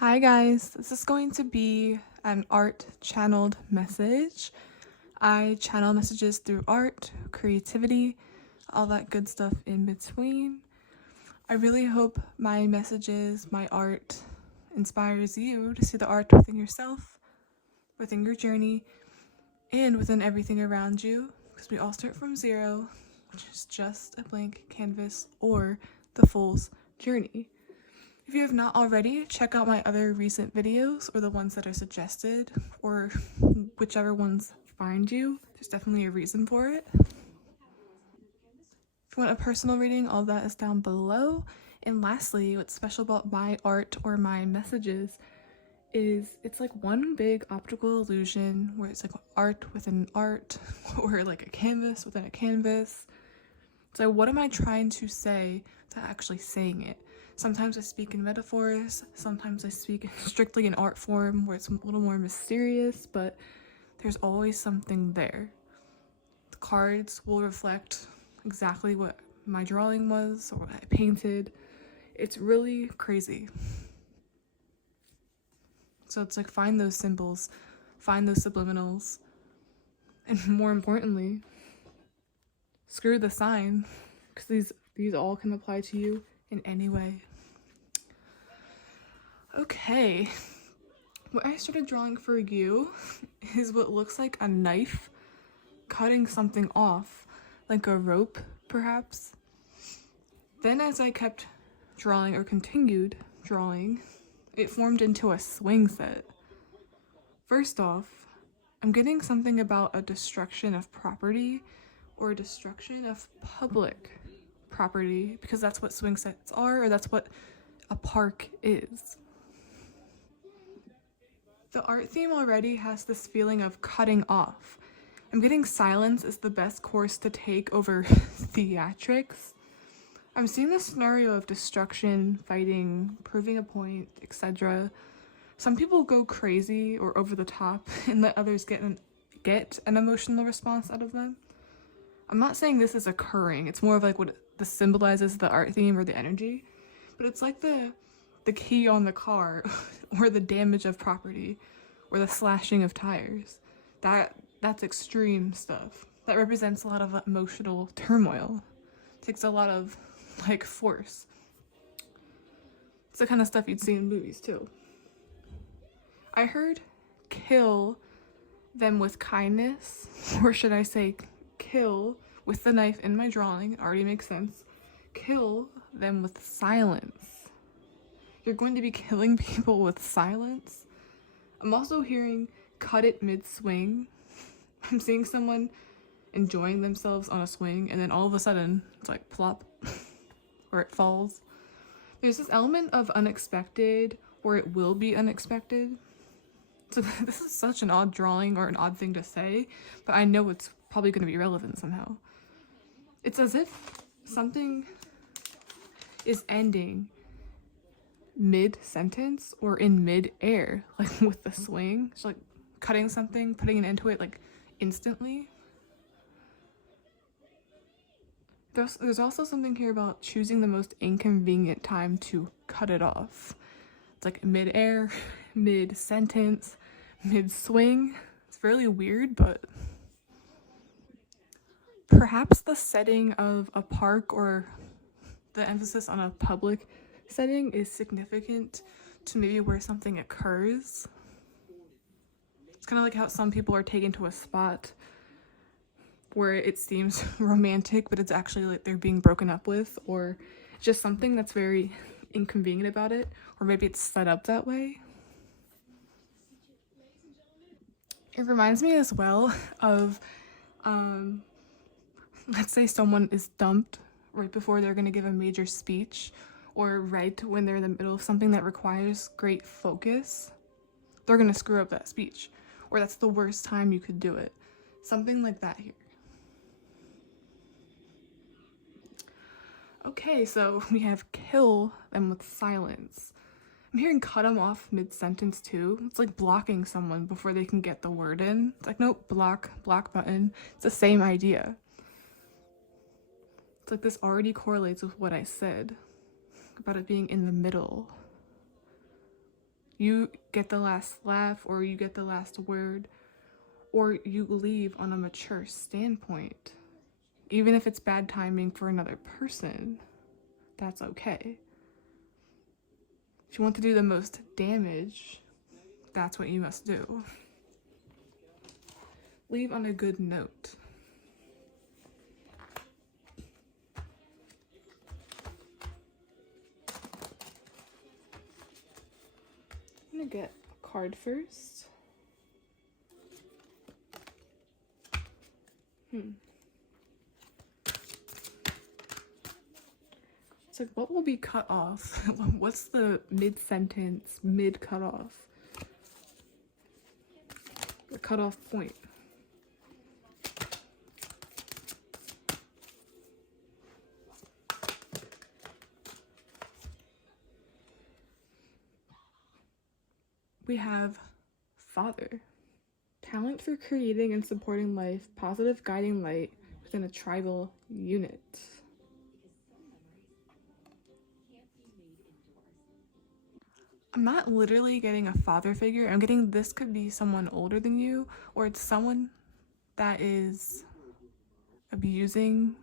Hi guys, this is going to be an art channeled message. I channel messages through art, creativity, all that good stuff in between. I really hope my messages, my art, inspires you to see the art within yourself, within your journey, and within everything around you, because we all start from zero, which is just a blank canvas or the fool's journey. If you have not already, check out my other recent videos or the ones that are suggested or whichever ones find you. There's definitely a reason for it. If you want a personal reading, all that is down below. And lastly, what's special about my art or my messages is it's like one big optical illusion where it's like art within art or like a canvas within a canvas. So what am I trying to say without actually saying it? Sometimes I speak in metaphors, sometimes I speak strictly in art form where it's a little more mysterious, but there's always something there. The cards will reflect exactly what my drawing was or what I painted. It's really crazy. So it's like find those symbols, find those subliminals, and more importantly, screw the sign, because these all can apply to you in any way. Okay, what I started drawing for you is what looks like a knife cutting something off, like a rope perhaps. Then as I kept drawing or continued drawing, it formed into a swing set. First off, I'm getting something about a destruction of property or a destruction of public property, because that's what swing sets are, or that's what a park is. The art theme already has this feeling of cutting off. I'm getting silence is the best course to take over theatrics. I'm seeing the scenario of destruction, fighting, proving a point, etc. Some people go crazy or over the top and let others get an emotional response out of them. I'm not saying this is occurring, it's more of like what this symbolizes the art theme or the energy, but it's like the key on the car or the damage of property or the slashing of tires. That's extreme stuff. That represents a lot of emotional turmoil. It takes a lot of like force. It's the kind of stuff you'd see in movies too. I heard kill them with kindness, or should I say kill with the knife in my drawing, it already makes sense. Kill them with silence. You're going to be killing people with silence. I'm also hearing cut it mid-swing. I'm seeing someone enjoying themselves on a swing and then all of a sudden it's like plop or it falls. There's this element of unexpected or it will be unexpected. So this is such an odd drawing or an odd thing to say, but I know it's probably going to be relevant somehow. It's as if something is ending mid-sentence or in mid-air, like with the swing. So like cutting something, putting an end to it like instantly. There's also something here about choosing the most inconvenient time to cut it off. It's like mid-air, mid-sentence, mid-swing. It's really weird, but perhaps the setting of a park or the emphasis on a public setting is significant to maybe where something occurs. It's kind of like how some people are taken to a spot where it seems romantic, but it's actually like they're being broken up with, or just something that's very inconvenient about it, or maybe it's set up that way. It reminds me as well of, let's say someone is dumped right before they're going to give a major speech, or right when they're in the middle of something that requires great focus. They're going to screw up that speech, or that's the worst time you could do it. Something like that here. Okay, so we have kill them with silence. I'm hearing cut them off mid-sentence too. It's like blocking someone before they can get the word in. It's like, nope, block button. It's the same idea. It's like this already correlates with what I said about it being in the middle. You get the last laugh, or you get the last word, or you leave on a mature standpoint. Even if it's bad timing for another person, that's okay. If you want to do the most damage, that's what you must do. Leave on a good note. I'm gonna get a card first. It's like, what will be cut off? What's the mid-sentence, mid-cutoff? The cutoff point. We have Father. Talent for creating and supporting life, positive guiding light within a tribal unit. I'm not literally getting a father figure. I'm getting this could be someone older than you, or it's someone that is abusing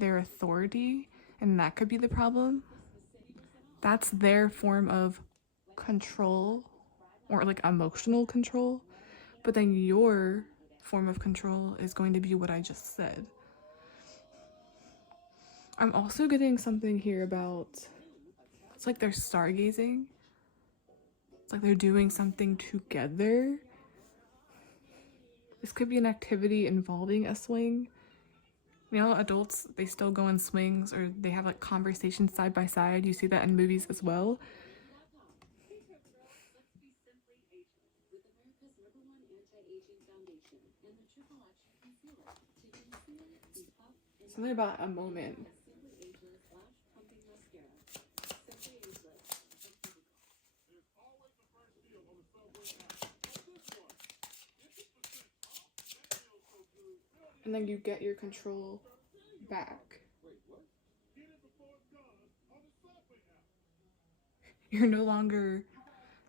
their authority, and that could be the problem. That's their form of control, or like emotional control. But then your form of control is going to be what I just said. I'm also getting something here about, it's like they're stargazing. It's like they're doing something together. This could be an activity involving a swing. You know, adults, they still go on swings, or they have like conversations side by side. You see that in movies as well. Something about a moment. And then you get your control back. You're no longer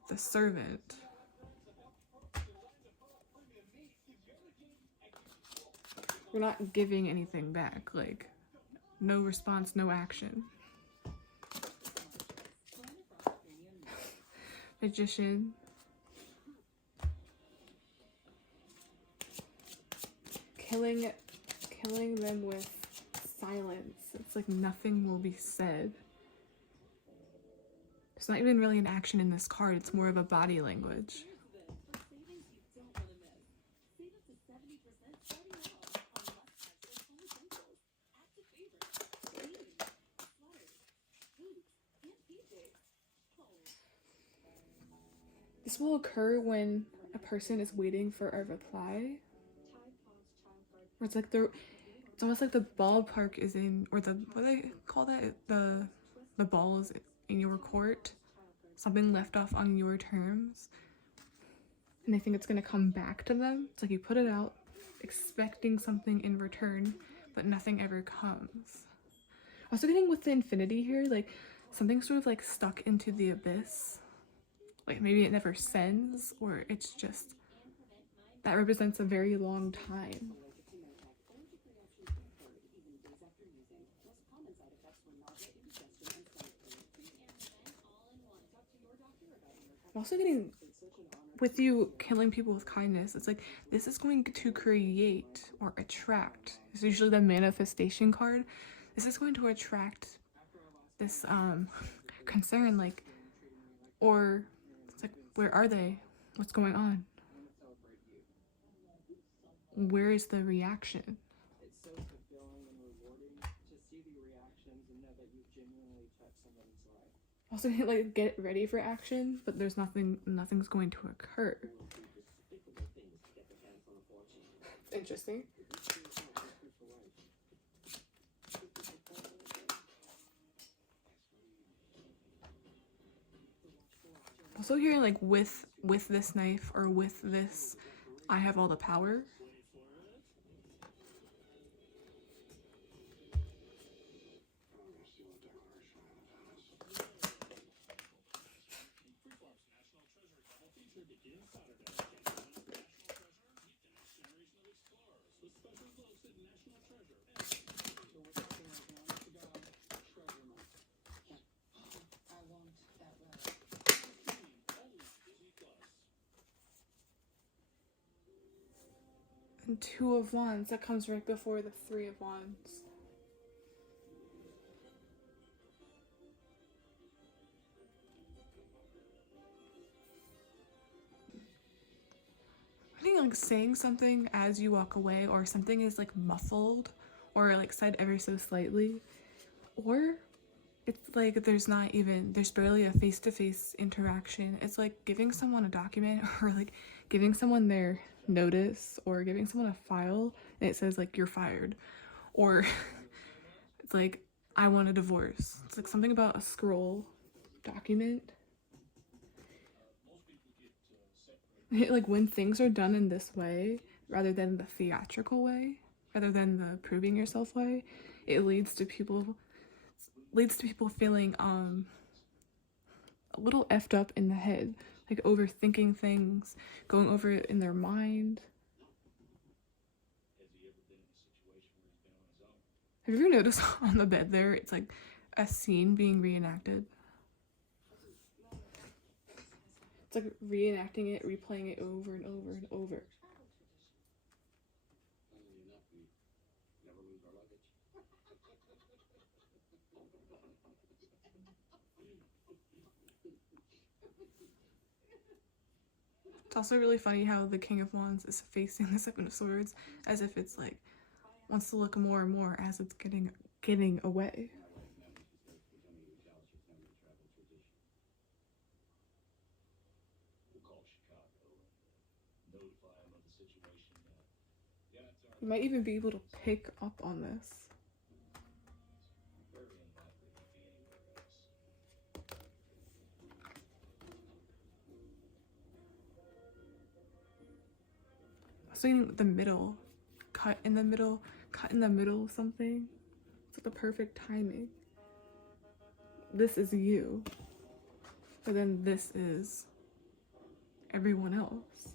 the servant. We're not giving anything back, like no response, no action. Magician. Killing them with silence. It's like nothing will be said. There's not even really an action in this card, it's more of a body language. This will occur when a person is waiting for a reply. Or it's like it's almost like the ballpark is in, or the, what do they call that? The ball is in your court. Something left off on your terms. And they think it's gonna come back to them. It's like you put it out, expecting something in return, but nothing ever comes. Also getting with the infinity here, like something sort of like stuck into the abyss. Like maybe it never sends, or it's just, that represents a very long time. I'm also getting, with you killing people with kindness, it's like this is going to create or attract. It's usually the manifestation card. This is going to attract this concern, like, or it's like, where are they? What's going on? Where is the reaction? Also, like, get ready for action, but there's nothing's going to occur. Interesting. Also here, like, with this knife, or with this, I have all the power. And Two of Wands, that comes right before the Three of Wands. I think like saying something as you walk away, or something is like muffled or like said ever so slightly, or it's like there's barely a face-to-face interaction. It's like giving someone a document or like giving someone their notice or giving someone a file and it says like you're fired, or it's like I want a divorce. It's like something about a scroll document. Like when things are done in this way rather than the theatrical way, rather than the proving yourself way, it leads to people feeling a little effed up in the head, like overthinking things, going over it in their mind. Have you ever noticed on the bed there, it's like a scene being reenacted? It's like reenacting it, replaying it over and over and over. It's also really funny how the King of Wands is facing the Seven of Swords as if it's like wants to look more and more as it's getting away. You might even be able to pick up on this. So the middle, cut in the middle of something. It's like the perfect timing. This is you, but then this is everyone else.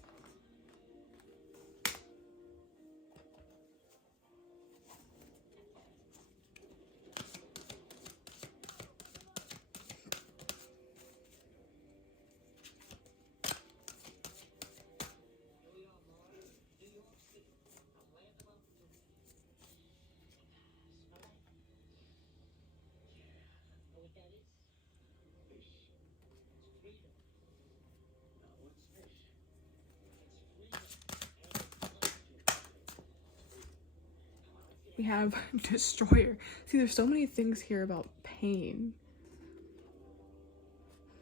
We have Destroyer. See, there's so many things here about pain.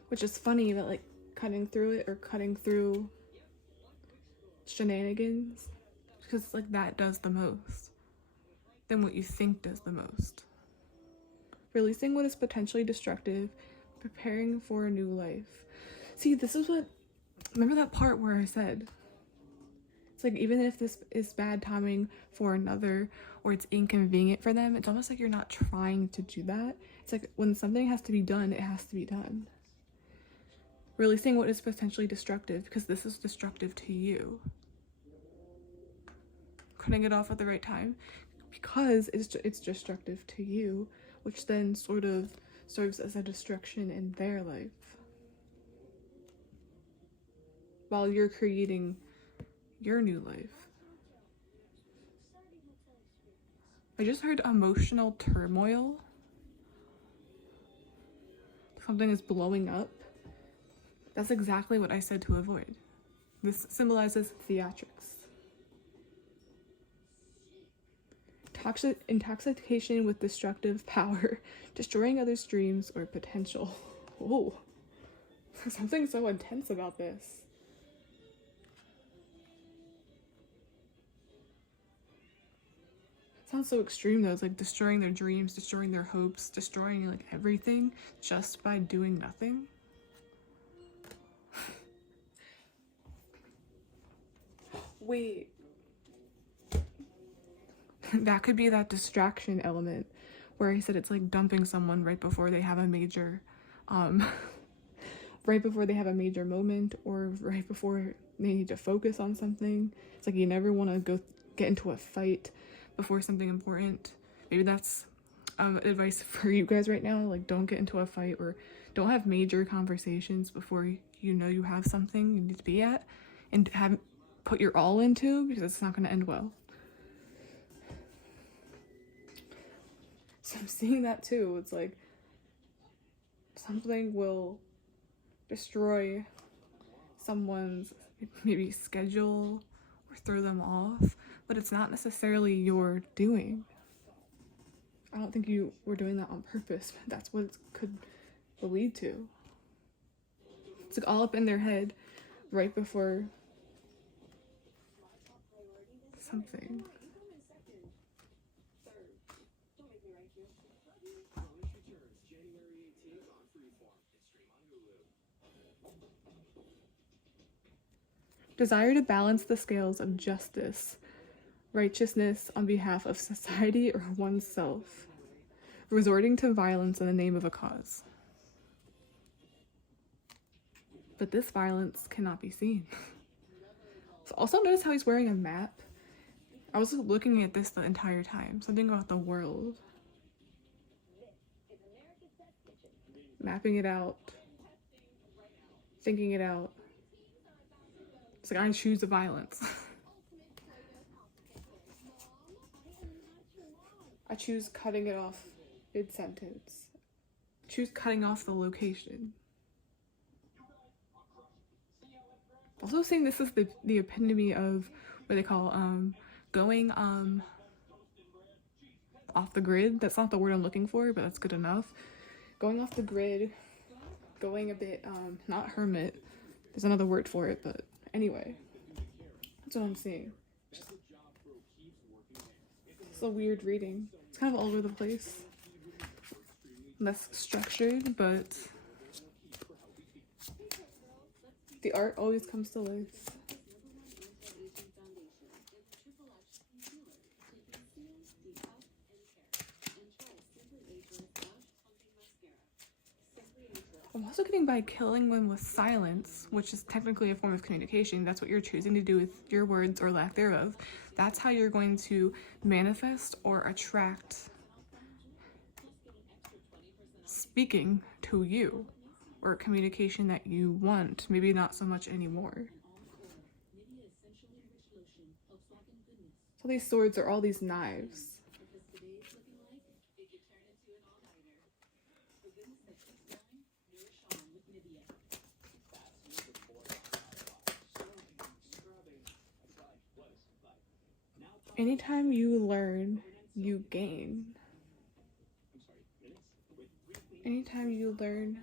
Which is funny, but like cutting through it or cutting through shenanigans. Because like that does the most. Than what you think does the most. Releasing what is potentially destructive. Preparing for a new life. See, this is what... Remember that part where I said... It's like even if this is bad timing for another or it's inconvenient for them, it's almost like you're not trying to do that. It's like when something has to be done, it has to be done. Releasing what is potentially destructive because this is destructive to you. Cutting it off at the right time because it's destructive to you, which then sort of serves as a destruction in their life. While you're creating your new life. I just heard emotional turmoil. Something is blowing up. That's exactly what I said to avoid. This symbolizes theatrics. Toxic intoxication with destructive power, destroying others' dreams or potential. Oh, there's something so intense about this. Sounds so extreme though. It's like destroying their dreams, destroying their hopes, destroying like everything just by doing nothing. Wait. That could be that distraction element where I said it's like dumping someone right before they have a major right before they have a major moment or right before they need to focus on something. It's like you never want to get into a fight before something important. Maybe that's advice for you guys right now. Like, don't get into a fight or don't have major conversations before you know you have something you need to be at and put your all into, because it's not going to end well. So I'm seeing that too. It's like something will destroy someone's maybe schedule or throw them off, but it's not necessarily your doing. I don't think you were doing that on purpose, but that's what it could lead to. It's like all up in their head right before something. Desire to balance the scales of justice, righteousness on behalf of society or oneself, resorting to violence in the name of a cause. But this violence cannot be seen. So also notice how he's wearing a map. I was looking at this the entire time. Something about the world. Mapping it out. Thinking it out. It's like, I choose the violence. I choose cutting it off mid-sentence. Choose cutting off the location. Also saying this is the epitome of what they call going off the grid. That's not the word I'm looking for, but that's good enough. Going off the grid, going a bit not hermit. There's another word for it, but anyway, that's what I'm seeing. It's a weird reading. It's kind of all over the place. Less structured, but the art always comes to life. I'm also getting by killing them with silence, which is technically a form of communication. That's what you're choosing to do with your words or lack thereof. That's how you're going to manifest or attract speaking to you, or communication that you want, maybe not so much anymore. So these swords are all these knives. Anytime you learn, you gain. Anytime you learn,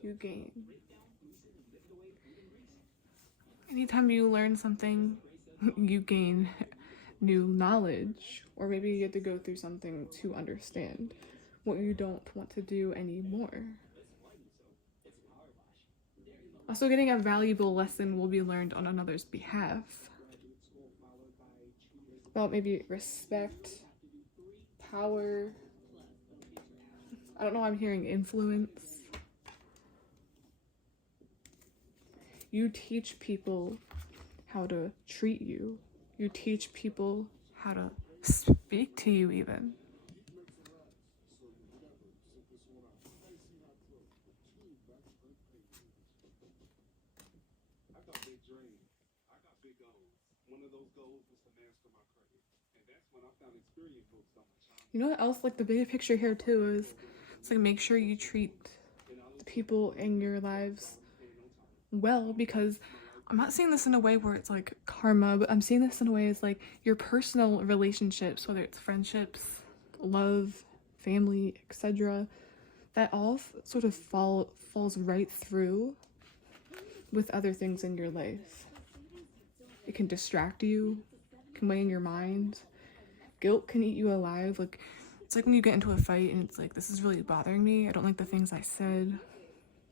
you gain. Anytime you learn something, you gain new knowledge, or maybe you get to go through something to understand what you don't want to do anymore. Also, getting a valuable lesson will be learned on another's behalf. About maybe respect, power. I don't know why I'm hearing influence. You teach people how to treat you. You teach people how to speak to you even. You know what else, like the big picture here too, is it's like, make sure you treat the people in your lives well, because I'm not seeing this in a way where it's like karma, but I'm seeing this in a way as like your personal relationships, whether it's friendships, love, family, etc., that all sort of falls right through with other things in your life. It can distract you, can weigh in your mind. Guilt can eat you alive. Like, it's like when you get into a fight and it's like, this is really bothering me. I don't like the things I said,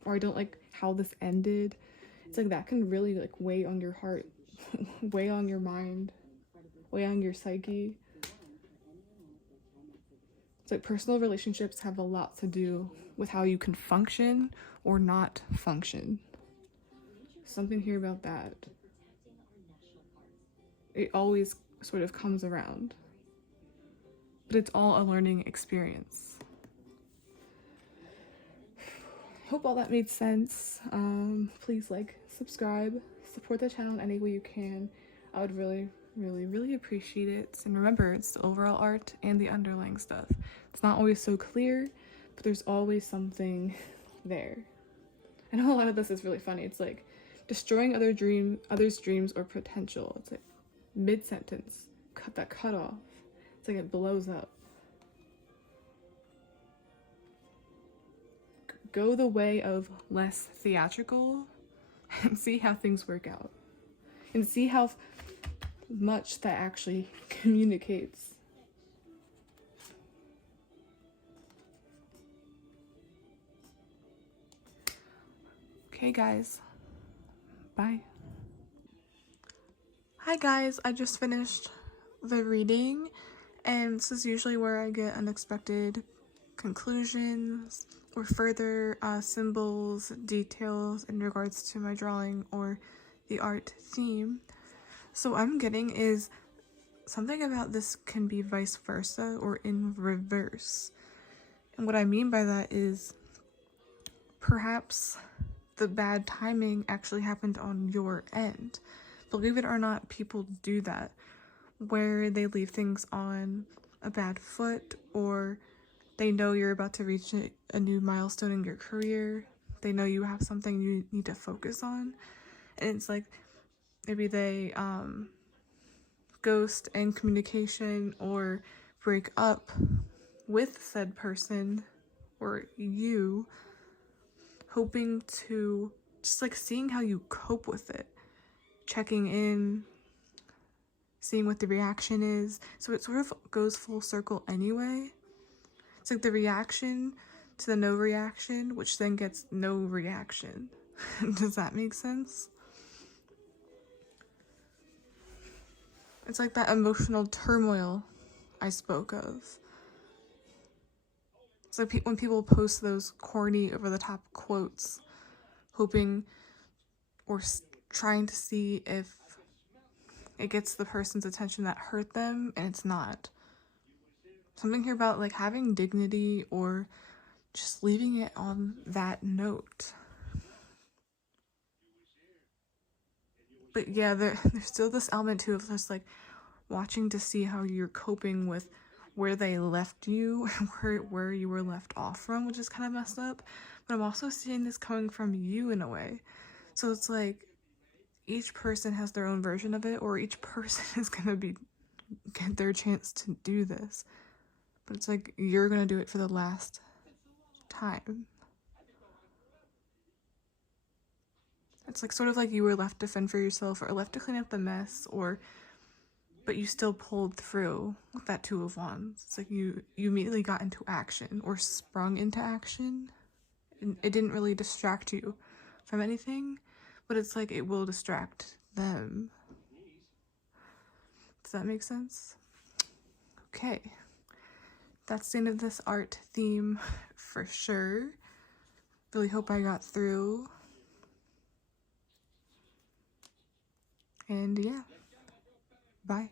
or I don't like how this ended. It's like that can really like weigh on your heart, weigh on your mind, weigh on your psyche. It's like personal relationships have a lot to do with how you can function or not function. Something here about that. It always sort of comes around. But it's all a learning experience. Hope all that made sense. Please like, subscribe, support the channel in any way you can. I would really appreciate it. And remember, it's the overall art and the underlying stuff. It's not always so clear, but there's always something there. I know a lot of this is really funny. It's like destroying others' dreams or potential. It's like mid-sentence, cut off. It's like it blows up. Go the way of less theatrical and see how things work out. And see how much that actually communicates. Okay, guys. Bye. Hi, guys. I just finished the reading, and this is usually where I get unexpected conclusions or further symbols, details in regards to my drawing or the art theme. So what I'm getting is something about this can be vice versa or in reverse. And what I mean by that is perhaps the bad timing actually happened on your end. Believe it or not, people do that, where they leave things on a bad foot, or they know you're about to reach a new milestone in your career. They know you have something you need to focus on. And it's like maybe they ghost in communication or break up with said person or you, hoping to just like seeing how you cope with it, checking in, seeing what the reaction is. So it sort of goes full circle anyway. It's like the reaction to the no reaction, which then gets no reaction. Does that make sense? It's like that emotional turmoil I spoke of. It's like when people post those corny over-the-top quotes, hoping or trying to see if it gets the person's attention that hurt them, and it's not. Something here about like having dignity or just leaving it on that note. But yeah, there's still this element too of just like watching to see how you're coping with where they left you, where you were left off from, which is kind of messed up. But I'm also seeing this coming from you in a way. So it's like each person has their own version of it, or each person is gonna get their chance to do this. But it's like you're gonna do it for the last time. It's like sort of like you were left to fend for yourself or left to clean up the mess, but you still pulled through with that Two of Wands. It's like you immediately got into action or sprung into action. It didn't really distract you from anything, but it's like it will distract them. Does that make sense? Okay. That's the end of this art theme for sure. Really hope I got through. And yeah, bye.